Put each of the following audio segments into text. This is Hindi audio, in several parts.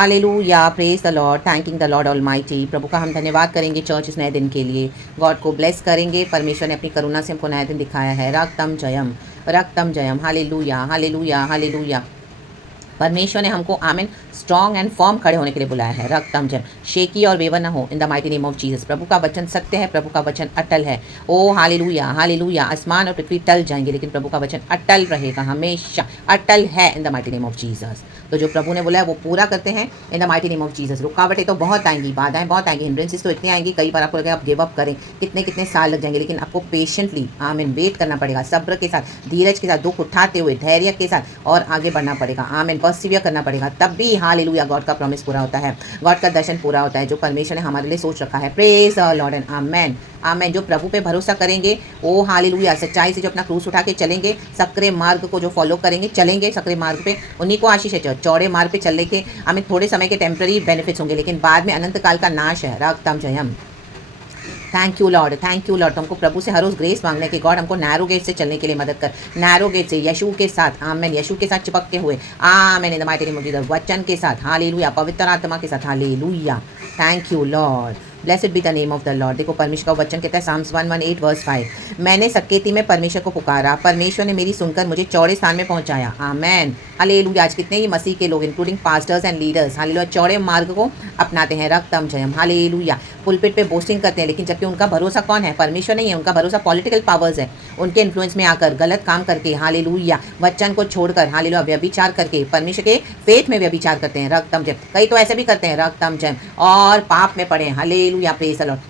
Hallelujah, praise the lord, thanking the lord almighty. प्रभु का हम धन्यवाद करेंगे चर्च इस नए दिन के लिए। गॉड को ब्लेस करेंगे। परमेश्वर ने अपनी करुणा से हमको नया दिन दिखाया है। रक्तम जयम, रक्तम जयम। Hallelujah, hallelujah, hallelujah. परमेश्वर ने हमको आमीन स्ट्रॉन्ग एंड फर्म खड़े होने के लिए बुलाया है। रक्तम जयम, शेकी और वेवर न हो in the mighty name of Jesus. प्रभु का वचन सत्य है, प्रभु का वचन अटल है। ओ हालेलुया, हालेलुया। आसमान और पृथ्वी टल जाएंगे लेकिन प्रभु का वचन अटल रहेगा, हमेशा अटल है इन the mighty name of Jesus. तो जो प्रभु ने बोला है वो पूरा करते हैं in the mighty name of Jesus. रुकावटें तो बहुत आएंगी, बाधाएं बहुत आएंगी, हिंड्रेंसेस तो इतनी आएंगी, कई बार आपको लगेगा आप गिव अप करें, कितने कितने साल लग जाएंगे, लेकिन आपको पेशेंटली आमीन वेट करना पड़ेगा, सब्र के साथ, धीरज के साथ, दुख उठाते हुए धैर्य के साथ और आगे बढ़ना पड़ेगा। आमीन, पर्सिवियर करना पड़ेगा, तब भी हालेलुया गॉड का प्रॉमिस पूरा होता है, गॉड का दर्शन पूरा होता है जो परमेश्वर ने हमारे लिए सोच रखा है। प्रेज द लॉर्ड एंड आमेन, आमेन। जो प्रभु पे भरोसा करेंगे ओ हालेलुया, सच्चाई से जो अपना क्रूस उठा के चलेंगे, सक्रिय मार्ग को जो फॉलो करेंगे, चलेंगे सक्रिय मार्ग पे, उन्हीं को आशीष है। चौड़े मार्ग पे चलने के हमें थोड़े समय के टेम्पररी बेनिफिट्स होंगे लेकिन बाद में अनंत काल का नाश है। रक्तम जयम। Thank you lord, thank you lord. तुमको प्रभु से हर रोज ग्रेस मांगने की, गॉड हमको नैरो गेट से चलने के लिए मदद कर, नैरो गेट से यशु के साथ, आमेन, यशु के साथ चिपकते हुए, amen, in the mighty name of Jesus, वचन के साथ, हालेलुया, पवित्र आत्मा के साथ, hallelujah. Thank you lord, blessed be the name of the lord. देखो परमेश्वर का वचन कहता है साम्स 118 वर्स 5, मैंने सकेती में परमेश्वर को पुकारा, परमेश्वर ने मेरी सुनकर मुझे चौड़े स्थान में पहुंचाया। आमेन, हालेलुया। आज कितने ही मसीह के लोग including pastors and leaders hallelujah चौड़े मार्ग को अपनाते हैं। रक्तम जयम, हालेलुया। पुलपिट पे बोस्टिंग करते हैं लेकिन जबकि उनका भरोसा कौन है? परमेश्वर नहीं है, उनका भरोसा पॉलिटिकल पावर्स है। उनके इन्फ्लुएंस में आकर गलत काम करके हालेलुया वचन को छोड़कर हालेलुया व्यभिचार करके परमेश्वर के फेथ में व्यभिचार करते हैं। रक्तम जयम। कई तो ऐसे भी करते हैं रक्तम जयम और पाप में पड़े हैं। Hallelujah, praise the Lord.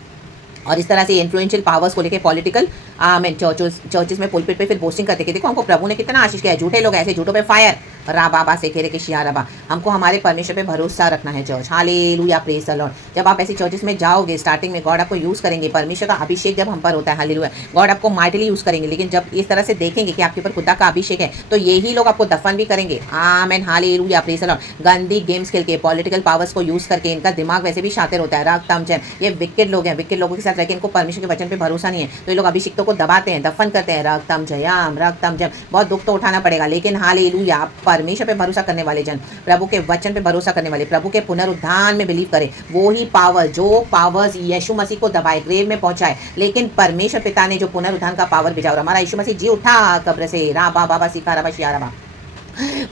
और इस तरह से इन्फ्लुएंशियल पावर्स को लेके पॉलिटिकल आमेन चर्चेस में पुलपिट पे फिर बोस्टिंग करते कि देखो हमको प्रभु ने कितना आशीष किया है। झूठे लोग ऐसे झूठों पे फायर रा बाबा से खेरे के शिया रबा। हमको हमारे परमेश्वर पे भरोसा रखना है church. Hallelujah, praise the Lord. जब आप ऐसी चर्चेस में जाओगे स्टार्टिंग में गॉड आपको यूज़ करेंगे, परमेश्वर का अभिषेक जब हम पर होता है हालेलुया गॉड आपको माइटली यूज़ करेंगे। लेकिन जब इस तरह से देखेंगे कि आपके ऊपर खुदा का अभिषेक है तो यही लोग आपको दफन भी करेंगे। आमेन, हालेलुया, प्रेज द लॉर्ड। गंदी गेम्स खेल के पॉलिटिकल पावर्स को यूज़ करके, इनका दिमाग वैसे भी शातिर होता है रक्तम जयम, ये विकेट लोग हैं, विकेट लोगों के साथ रहकर इनको परमेश्वर के वचन पे भरोसा नहीं है तो ये लोग अभिषिक्तों को दबाते हैं, दफन करते हैं। रक्तम जयम, रक्तम जयम। बहुत दुख तो उठाना पड़ेगा लेकिन हालेलुया आप परमेश्वर पे भरोसा करने वाले जन, प्रभु के वचन पे भरोसा करने वाले, प्रभु के पुनरुत्थान में बिलीव करें, वो ही पावर जो पावर्स यीशु मसीह को दबाए, ग्रेव में पहुंचाए, लेकिन परमेश्वर पिता ने जो पुनरुत्थान का पावर भेजा और हमारा यीशु मसीह जी उठा कब्र से, राबा बाबा सिखा रबा शिया रबा,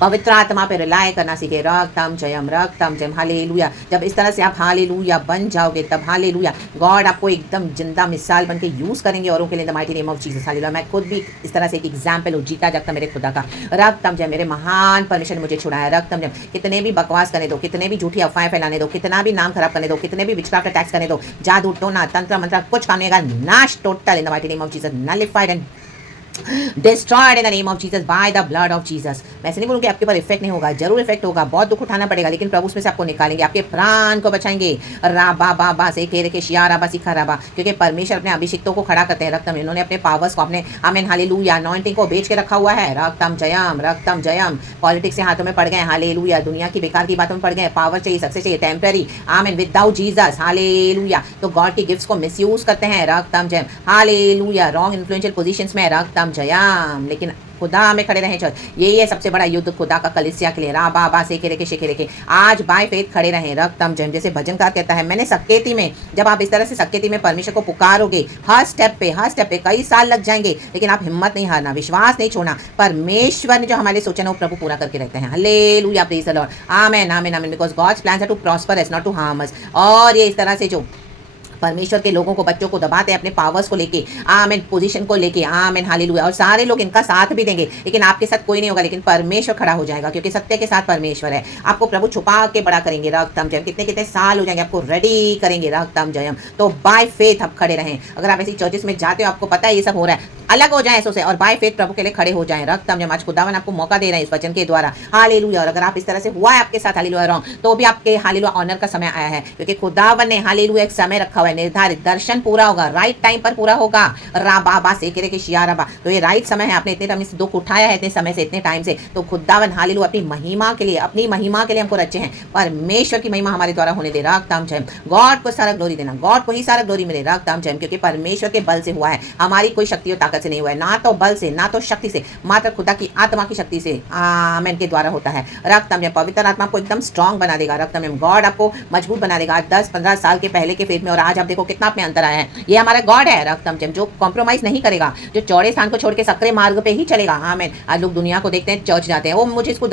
पवित्र आत्मा पे रिलाय करना सीखे। रक्तम जयम, रक्तम जयम, हालेलुया। जब इस तरह से आप हालेलुया बन जाओगे तब हालेलुया गॉड आपको एकदम जिंदा मिसाल बन के यूज करेंगे औरों के लिए the mighty name of Jesus. Hallelujah. मैं खुद भी इस तरह से एक एग्जाम्पल हूँ, जीता जागता मेरे खुदा का। रक्तम जयम, मेरे महान परमेश्वर ने मुझे छुड़ाया। रक्तम जयम। कितने भी बकवास करने दो, कितने भी झूठी अफवाहें फैलाने दो, कितना भी नाम खराब करने दो, कितने भी विचक्राफ्ट अटैक्स करने दो, जादू टोना तंत्र मंत्र कुछ काम नहीं आएगा। नाश total in the mighty name of Jesus, nullified and destroyed in the name of Jesus bye the blood of Jesus. मैं ऐसे नहीं बोलूँ कि आपके ऊपर इफेक्ट नहीं होगा, जरूर इफेक्ट होगा, बहुत दुख उठाना पड़ेगा लेकिन प्रभु उसमें से आपको निकालेंगे, आपके प्राण को बचाएंगे। राबा बाबा से कह रहे शिया राबा सिखा राबा, क्योंकि परमेश्वर अपने अभिषिक्तों को खड़ा करते हैं। रक्तम, इन्होंने अपने पावर्स को अपने आमेन हालेलुया अनॉइंटिंग को बेच के रखा हुआ है। रक्तम जयम, रक्तम जयम। पॉलिटिक्स के हाथों में पड़ गए हालेलुया, दुनिया की बेकार की बातों में पड़ गए, पावर चाहिए, सक्सेस चाहिए, टेम्पररी आमेन विदाउट जीसस हालेलुया। तो गॉड की गिफ्ट्स को मिसयूज करते हैं। रक्तम जयम, हालेलुया। रॉन्ग इन्फ्लुएंशियल पोजीशंस में रक्तम जयम, लेकिन खुदा में खड़े रहें चर्च। यही है सबसे बड़ा युद्ध खुदा का कलिसिया के लिए। रा बाबा से के शेखे के आज बाय फेथ खड़े रहें। रक्तम जयम, जैसे भजनकार कहता है मैंने सकेती में, जब आप इस तरह से सकेती में परमेश्वर को पुकारोगे हर स्टेप पे कई साल लग जाएंगे लेकिन आप हिम्मत नहीं हारना, विश्वास नहीं छोड़ना। परमेश्वर ने जो हमारे सोचा ना वो प्रभु पूरा करके रहते हैं। Hallelujah, praise the Lord. Amen, amen, amen. Because God's plans are to prosper us, not to harm us. और ये इस तरह से जो परमेश्वर के लोगों को, बच्चों को दबाते हैं अपने पावर्स को लेके, आमेन, पोजीशन को लेके, आमेन, हालेलुया। और सारे लोग इनका साथ भी देंगे लेकिन आपके साथ कोई नहीं होगा, लेकिन परमेश्वर खड़ा हो जाएगा क्योंकि सत्य के साथ परमेश्वर है। आपको प्रभु छुपा के बड़ा करेंगे। रक्तम जयम, कितने कितने साल हो जाएंगे, आपको रेडी करेंगे। रक्तम जयम। तो बाय फेथ आप खड़े रहें। अगर आप ऐसी चर्चेस में जाते हो, आपको पता है ये सब हो रहा है, अलग हो जाए ऐसों से और बाय फेथ प्रभु के लिए खड़े हो जाएं। रक्तम जयम। आज खुदावन आपको मौका दे रहे हैं इस वचन के द्वारा। हालेलुया। और अगर आप इस तरह से हुआ है आपके साथ हालेलुया रॉन्ग, तो भी आपके हालेलुया ऑनर का समय आया है क्योंकि खुदावन ने हालेलुया एक समय रखा हुआ है निर्धारित, दर्शन पूरा होगा, राइट टाइम पर पूरा होगा। रा बाबा से कह रहे कि शिया रबा, तो ये राइट समय है। आपने इतने टाइम से दुख उठाया है, इतने समय से, इतने टाइम से, तो खुदावन हालेलुया अपनी महिमा के लिए, अपनी महिमा के लिए हमको रचे हैं। परमेश्वर की महिमा हमारे द्वारा होने दे। रक्तम जयम। गॉड को सारा ग्लोरी देना, गॉड को ही सारा ग्लोरी मिले। रक्तम जयम, क्योंकि परमेश्वर के बल से हुआ है, हमारी कोई शक्ति और ताकत ताकत से नहीं हुआ है, ना तो बल से, ना तो शक्ति से, मात्र खुदा की आत्मा की शक्ति से आमेन के द्वारा होता है। रक्तम जम, पवित्र आत्मा आपको एकदम स्ट्रांग बना देगा। रक्तम जम, गॉड आपको मजबूत बना देगा। 10-15 साल के पहले के फेथ में और आज आप देखो कितना अपने अंतर आया है। ये हमारा गॉड है रक्तम जम, जो कॉम्प्रोमाइज नहीं करेगा, जो चौड़े स्थान को छोड़ के सकरे मार्ग पे ही चलेगा। आमेन। आज लोग दुनिया को देखते हैं, चर्च जाते हैं, वो मुझे इसको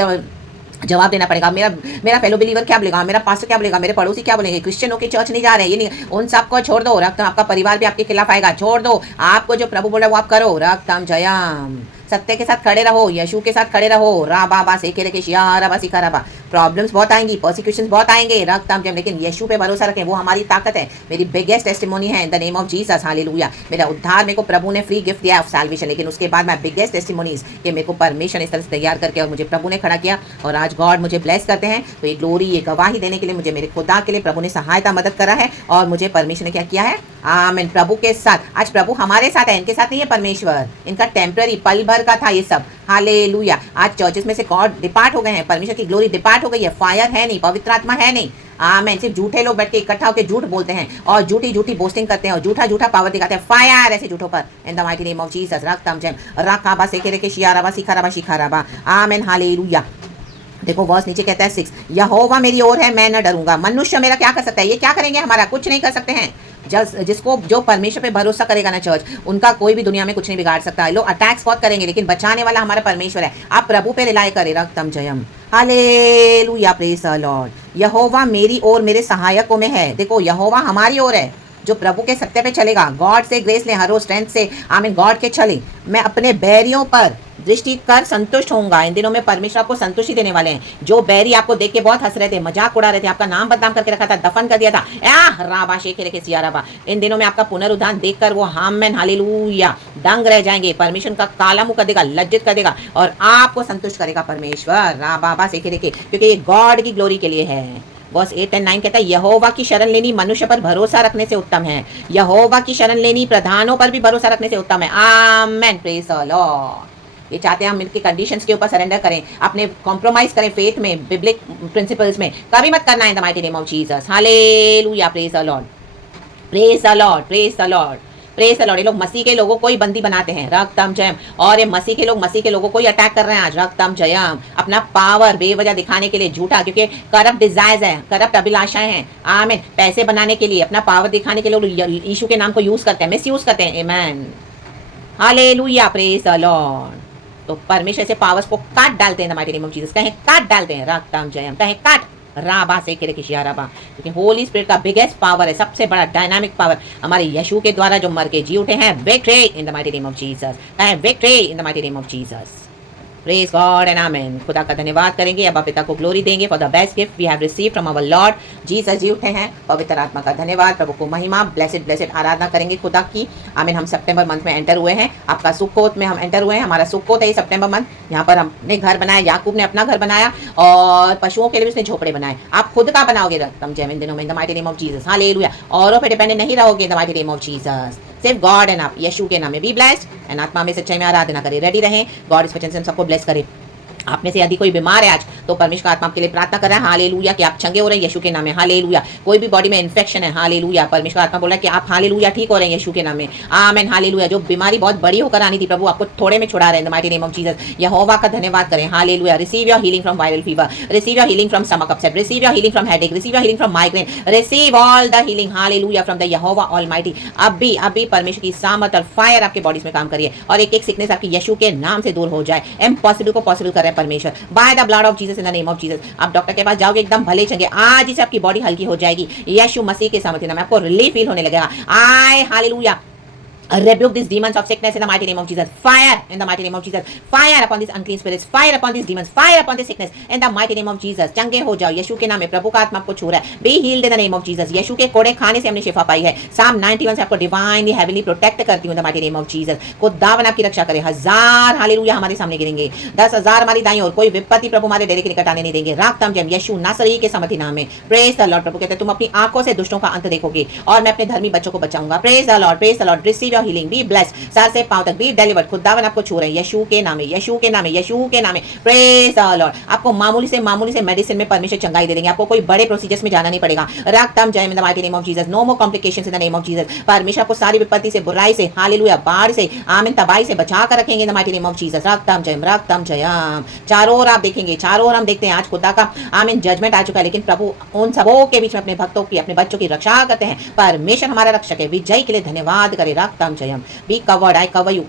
जवाब देना पड़ेगा, मेरा मेरा फेलो बिलीवर क्या बोलेगा, मेरा पास्टर क्या बोलेगा, मेरे पड़ोसी क्या बोलेंगे, क्रिश्चियन होकर चर्च नहीं जा रहे हैं, ये नहीं, उन सबको छोड़ दो। रक्तम, आपका परिवार भी आपके खिलाफ आएगा, छोड़ दो। आपको जो प्रभु बोला वो आप करो। रक्तम जयम, सत्य के साथ खड़े रहो, यीशु के साथ खड़े रहो। राबा से के शियाराबा सिखाराबा। प्रॉब्लम्स बहुत आएंगी, पर्सिक्यूशंस बहुत आएंगे रक्तम जम, लेकिन यीशु पे भरोसा रखें, वो हमारी ताकत है। मेरी बिगेस्ट टेस्टिमोनी है इन the name of Jesus, hallelujah. मेरा उद्धार मेरे को प्रभु ने फ्री गिफ्ट दिया ऑफ सैल्वेशन, लेकिन उसके बाद मैं बिगेस्ट टेस्टिमोनीज कि मेरे को परमेश्वर ने इस तरह से तैयार करके और मुझे प्रभु ने खड़ा किया और आज गॉड मुझे ब्लेस करते हैं। तो ये ग्लोरी, ये गवाही देने के लिए मुझे मेरे खुदा के लिए प्रभु ने सहायता मदद करा है और मुझे परमेश्वर ने क्या किया है। आमीन। प्रभु के साथ, आज प्रभु हमारे साथ है, इनके साथ नहीं है परमेश्वर, इनका टेम्पररी पल भर का था ये सब। हालेलुया। आज चर्चेस में से गॉड डिपार्ट हो गए हैं, परमेश्वर की ग्लोरी डिपार्ट हो गई है, फायर है नहीं, पवित्र आत्मा है नहीं। आमीन। सिर्फ झूठे लोग बैठ के इकट्ठा होकर झूठ बोलते हैं और झूठी झूठी बोस्टिंग करते हैं और झूठा झूठा पावर दिखाते हैं। फायर ऐसे झूठों पर in the mighty name of Jesus. रक्तम जम, रकाबा से के शियाराबा सिखाराबा शिखाराबा। आमीन। हालेलुया। देखो वर्स नीचे कहता है 6, यहोवा मेरी ओर है, मैं न डरूंगा। मनुष्य मेरा क्या कर सकता है, ये क्या करेंगे, हमारा कुछ नहीं कर सकते हैं। जिसको जो परमेश्वर पे भरोसा करेगा ना चर्च, उनका कोई भी दुनिया में कुछ नहीं बिगाड़ सकता। लोग अटैक्स बहुत करेंगे, लेकिन बचाने वाला हमारा परमेश्वर है। आप प्रभु पे रिलाय करें। रक्तम जयम, हालेलुया, प्रेज द लॉर्ड। यहोवा मेरी ओर, मेरे सहायकों में है। देखो यहोवा हमारी ओर है, जो प्रभु के सत्य पे चलेगा, गॉड से ग्रेस ले, हर रोज स्ट्रेंथ से, आमीन, गॉड के चले। मैं अपने बैरियों पर दृष्टि कर संतुष्ट होऊंगा। इन दिनों में परमेश्वर आपको संतुष्टि देने वाले हैं। जो बैरी आपको देख के बहुत हंस रहे थे, मजाक उड़ा रहे थे, आपका नाम बदनाम करके रखा था, दफन कर दिया था, राबा शेखे रेखे सियाराबा, इन दिनों में आपका पुनरुद्धान देखकर वो हामेन हालेलुया दंग रह जाएंगे। परमेश्वर का काला मुंह कर देगा, लज्जित कर देगा और आपको संतुष्ट करेगा परमेश्वर। राबा शेखे रेखे, क्योंकि ये गॉड की ग्लोरी के लिए है। वर्स 8 और 9 कहता है, यहोवा की शरण लेनी मनुष्य पर भरोसा रखने से उत्तम है। यहोवा की शरण लेनी प्रधानों पर भी भरोसा रखने से उत्तम है। आमेन। Praise the lord. ये चाहते हैं हम इनके कंडीशंस के ऊपर सरेंडर करें, अपने कॉम्प्रोमाइज करें फेथ में, बिब्लिक प्रिंसिपल्स में, कभी मत करना है इन the mighty name of Jesus. Hallelujah. Praise the lord, praise the lord, praise the lord, praise the lord. ये लोग मसीह के लोगों को ही बंदी बनाते हैं। रक्तम जयम। और ये मसीह के लोगों को ही अटैक कर रहे हैं आज। रक्तम जयम। अपना पावर बेवजह दिखाने के लिए झूठा, क्योंकि करप्ट डिजायर्स है, करप्ट अभिलाषाएं हैं। आमीन। पैसे बनाने के लिए, अपना पावर दिखाने के लिए लोग यीशु के नाम को यूज करते हैं, मिस यूज करते हैं। आमीन। हालेलुया। Praise the Lord. तो परमेश्वर से पावर्स को काट डालते हैं माइटी नेम ऑफ जीसस। कहें काट डालते हैं। रक्तम जयम। कहें काट राबा से के शियाराबा, क्योंकि होली स्पिरिट का बिगेस्ट पावर है, सबसे बड़ा डायनामिक पावर हमारे यीशु के द्वारा जो मर के जी उठे हैं। Victory in the mighty name of Jesus. कहें victory in the mighty name of Jesus. Praise God and amen. खुदा का धन्यवाद करेंगे, अब पिता को ग्लोरी देंगे for the best gift we have received from our lord Jesus. जी उठे हैं, पवित्र आत्मा का धन्यवाद, प्रभु को महिमा, ब्लेसेड ब्लेसेड आराधना करेंगे खुदा की। आमीन। हम सितंबर मंथ में एंटर हुए हैं, आपका सुक्कोत में हम एंटर हुए हैं। हमारा सुक्कोत है ये सितंबर मंथ। यहाँ पर हमने घर बनाया, याकूब ने अपना घर बनाया और पशुओं के लिए उसने झोपड़े बनाए। आप खुद का बनाओगे रक्तम जयम इन दिनों में इन the mighty name of Jesus. Hallelujah. औरों पे डिपेंडेंट नहीं रहोगे इन the mighty name of Jesus. सिर्फ गॉड एंड आप यीशु के नाम में बी ब्लेस्ड एंड आत्मा में सच्चाई में आराधना करें। रेडी रहें। गॉड इस वचन से हम सबको ब्लेस करे। आप में से यदि कोई बीमार है आज, तो परमेश्वर आत्मा आपके लिए प्रार्थना कर रहा है। हालेलुया कि आप चंगे हो रहे हैं यीशु के नाम में। हालेलुया। कोई भी बॉडी में इन्फेक्शन है, हालेलुया, परमेश्वर आत्मा बोल रहा है कि आप हालेलुया ठीक हो रहे हैं यीशु के नाम में। आमेन। हालेलुया। जो बीमारी बहुत बड़ी होकर आनी थी, प्रभु आपको थोड़े में छुड़ा रहे हैं in the mighty name of Jesus. यहोवा का धन्यवाद करें। Hallelujah. Receive your healing from viral fever, receive your healing from stomach upset, receive your healing from headache, receive your healing from migraine, receive all the healing hallelujah from the Jehovah almighty. अभी परमेश्वर की सामर्थ और फायर आपके बॉडीज में काम करिए और एक एक सिकनेस आपकी यीशु के नाम से दूर हो जाए। इम्पॉसिबल को पॉसिबल कर रहे हैं परमेश्वर bye the blood of Jesus in the name of Jesus. आप डॉक्टर के पास जाओगे, एकदम भले चंगे, आज ही से आपकी बॉडी हल्की हो जाएगी यीशु मसीह के सामर्थ्य नाम में। आपको रिलीफ फील होने लगेगा। आय hallelujah. rebuke these demons of sickness in the mighty name of Jesus. Fire in the mighty name of Jesus. Fire upon these unclean spirits. Fire upon these demons. Fire upon this sickness in the mighty name of Jesus. चंगे हो जाओ यीशु के नाम में। प्रभु का आत्मा आपको छू रहा है। Be healed in the name of Jesus. यीशु के कोड़े खाने से हमने शिफा पाई है। Psalm 91 से आपको divinely heavenly protect करती हूँ in the mighty name of Jesus. खुदावन आपकी रक्षा करे। 1000 हालेलुया हमारे सामने गिरेंगे, 10,000 हमारी दाईं ओर। कोई विपत्ति प्रभु हमारे डेरे के निकट आने नहीं देंगे। राखतम जम यीशु नासरी के सामर्थ्य नाम में। Praise the Lord. प्रभु कहते हैं तुम अपनी आंखों से दुष्टों का अंत देखोगे और मैं अपने धर्मी बच्चों को बचाऊंगा। Praise the lord, praise the lord. Receive of healing, be blessed, सर से पांव तक बी डिलीवर्ड, खुदावन आपको छू रहे हैं यीशु के नाम में, यीशु के नाम में, यीशु के नाम में। Praise the Lord. आपको मामूली से मेडिसिन में परमेश्वर चंगाई दे देंगे, आपको कोई बड़े प्रोसीजर्स में जाना नहीं पड़ेगा। रक्तम जय in the mighty name of Jesus, no more complications in the name of Jesus. परमेश्वर आपको सारी विपत्ति से, बुराई से, हालेलुया, बाढ़ से, आमीन, तबाही से बचा कर रखेंगे in the mighty name of Jesus. रक्तम जयम, रक्तम जयम। चारों ओर आप देखेंगे, चारों ओर हम देखते हैं आज खुदा का आमीन जजमेंट आ चुका है, लेकिन प्रभु उन सबों के बीच में अपने भक्तों की, अपने बच्चों की रक्षा करते हैं। परमेश्वर हमारा रक्षक है, विजय के लिए धन्यवाद करें। रक्तम जयम। Be covered, I cover you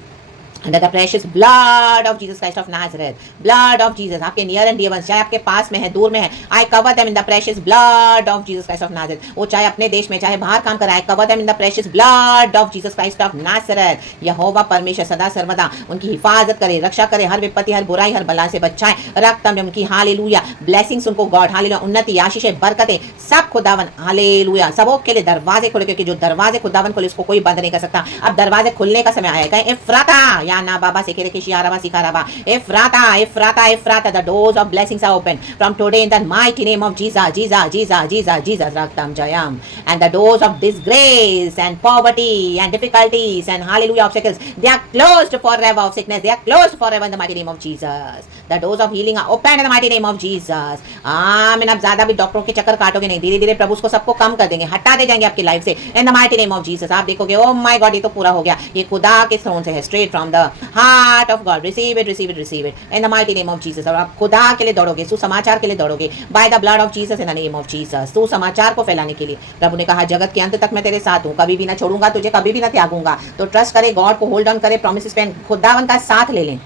under the precious blood of Jesus Christ of Nazareth, blood of Jesus, आपके near and dear ones, चाहे आपके पास में है, दूर में है, I cover them in the precious blood of Jesus Christ of Nazareth, वो चाहे अपने देश में, चाहे बाहर काम कर रहा है, I cover them in the precious blood of Jesus Christ of Nazareth। यहोवा परमेश्वर सदा सर्वदा उनकी हिफाजत करे, रक्षा करे, हर विपत्ति, हर बुराई, हर बला से बचाए। रक्तम उनकी, हालेलुया, ब्लेसिंग्स उनको गॉड, हालेलुया, उन्नति, आशीषें, बरकतें, सब खुदावन, हालेलुया, सबों के लिए दरवाजे खोले, क्योंकि जो दरवाजे खुदावन खोले उसको कोई बंद नहीं कर सकता। अब दरवाजे खुलने का समय आएगा। इफ्राता ना बाबा से के शियाराबा सिखाराबा, इफ्राता, इफ्राता, इफ्राता, the doors of blessings are open from today in the mighty name of Jesus, Jesus, Jesus, Jesus, Jesus, Raktam Jayam. And the doors of disgrace and poverty and difficulties and hallelujah obstacles, they are closed forever, of sickness, they are closed forever in the mighty name of Jesus. The doors of healing are open in the mighty name of Jesus. आमीन। अब ज्यादा भी डॉक्टरों के चक्कर काटोगे नहीं, धीरे धीरे प्रभु उसको सबको कम कर देंगे, हटा दे जाएंगे आपकी लाइफ से इन the mighty name of Jesus. आप देखोगे ओ माय गॉड, ये तो पूरा हो गया, ये खुदा के थ्रोन से है, straight from the heart of God. Receive it, receive it, receive it in the mighty name of Jesus. और आप खुदा के लिए दौड़ोगे, सुसमाचार के लिए दौड़ोगे, by the blood of Jesus in the name of Jesus. सुसमाचार को फैलाने के लिए प्रभु ने कहा जगत के अंत तक मैं तेरे साथ हूँ, कभी भी ना छोड़ूंगा तुझे, कभी भी ना त्यागूंगा। तो ट्रस्ट करे, गॉड को होल्ड ऑन करे, प्रोमिसेस पे खुदावन का साथ ले लें।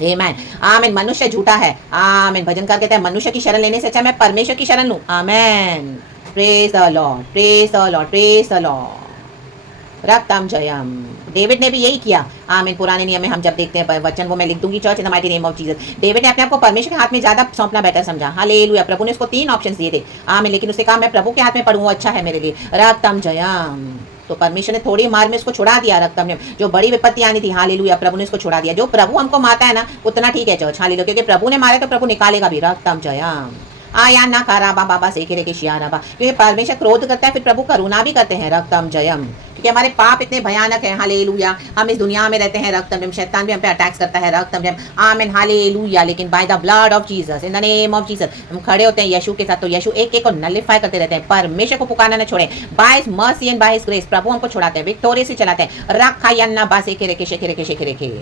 आमीन, आमीन। मनुष्य झूठा है, आमीन। भजनकार कहते हैं मनुष्य की शरण लेने से अच्छा मैं परमेश्वर की शरण लूं। Amen. Praise the lord, praise the lord, praise the lord. रक्तम जयम। डेविड ने भी यही किया, आमीन। पुराने नियम में हम जब देखते हैं वचन, वो मैं लिख दूंगी church in the mighty name of Jesus. David ने अपने आप को परमेश्वर के हाथ में ज्यादा सौंपना बेटर समझा, हालेलुया। प्रभु ने उसको 3 ऑप्शंस दिए थे, आमीन, लेकिन उसने कहा मैं प्रभु के हाथ में पढ़ूं, अच्छा है मेरे लिए। रक्तम जयम। तो परमेश्वर ने थोड़ी मार में उसको छुड़ा दिया। रक्तम ने जो बड़ी विपत्ति आनी थी, हालेलुया, प्रभु ने उसको छुड़ा दिया। जो प्रभु हमको मारता है ना, उतना ठीक है चर्च, हालेलुया, क्योंकि प्रभु ने मारे तो प्रभु निकालेगा भी। रक्तम जयम। आया ना काराबा बाबा से के शियाराबा, क्योंकि परमेश्वर क्रोध करता है, फिर प्रभु करुणा भी करते हैं। रक्तम जयम। क्योंकि हमारे पाप इतने भयानक हैं, हालेलुया, हम इस दुनिया में रहते हैं, रक्तम जयम, शैतान भी हम पे अटैक्स करता है, रक्तम जयम, आमीन, हालेलुया। लेकिन bye the blood of Jesus, in the name of Jesus, हम खड़े होते हैं यीशु के साथ, तो यीशु एक एक को नलिफाई करते रहते हैं। परमेश्वर को पुकारना न छोड़े, by his mercy and by his grace प्रभु हमको छुड़ाते हैं, विक्टोरियसली चलाते हैं। रखा यन्ना बासे के रेखे शेखे रेखे शेखे रेखे।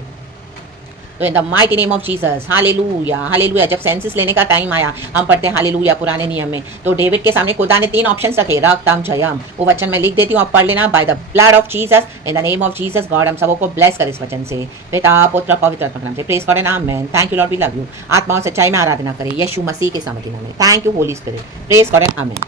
तो इन the mighty name of Jesus, hallelujah, hallelujah. जब सेंसस लेने का टाइम आया, हम पढ़ते हैं हालेलुया पुराने नियम में, तो डेविड के सामने खुदा ने 3 ऑप्शंस रखे, रक्तम जयम। वो वचन मैं लिख देती हूँ, आप पढ़ लेना। Bye the blood of Jesus, in the name of Jesus, God हम सबको ब्लेस कर इस वचन से, पिता पुत्र पवित्र आत्मा के नाम से। Praise God and amen. Thank you Lord, we love you. आत्मा और सच्चाई में आराधना करें यीशु मसीह के सामर्थ्य नाम में। Thank you Holi spirit. Praise God and amen.